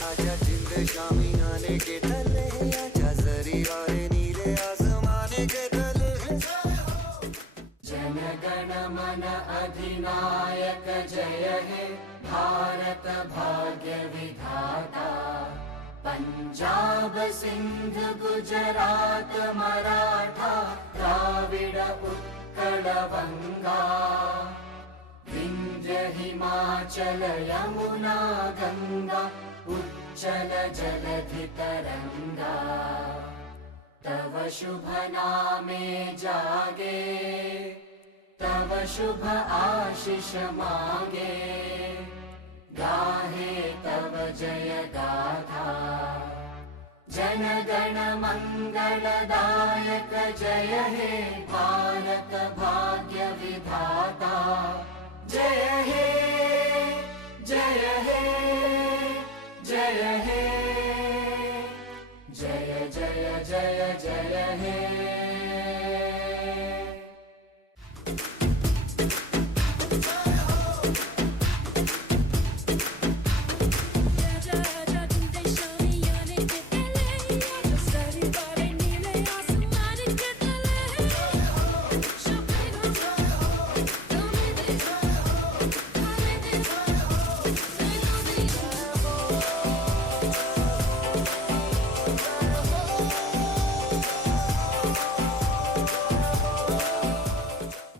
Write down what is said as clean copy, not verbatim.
आजा जिंद शामी आने के तले, आजा जरी वाले नीले आसमाने के तले। जन गण मन अधिनायक जय हे भारत भाग्य विधाता। पंजाब सिंध गुजरात मराठा द्राविड उत्कल बंगा। विंध्य हिमाचल यमुना गंगा उच्चल जलधि तरंगा। तव शुभ नामे जागे, तव शुभ आशीष मांगे। गाहे तव जय गाथा, जन गण मंगलदायक जय हे भारत भाग्य विधाता। जय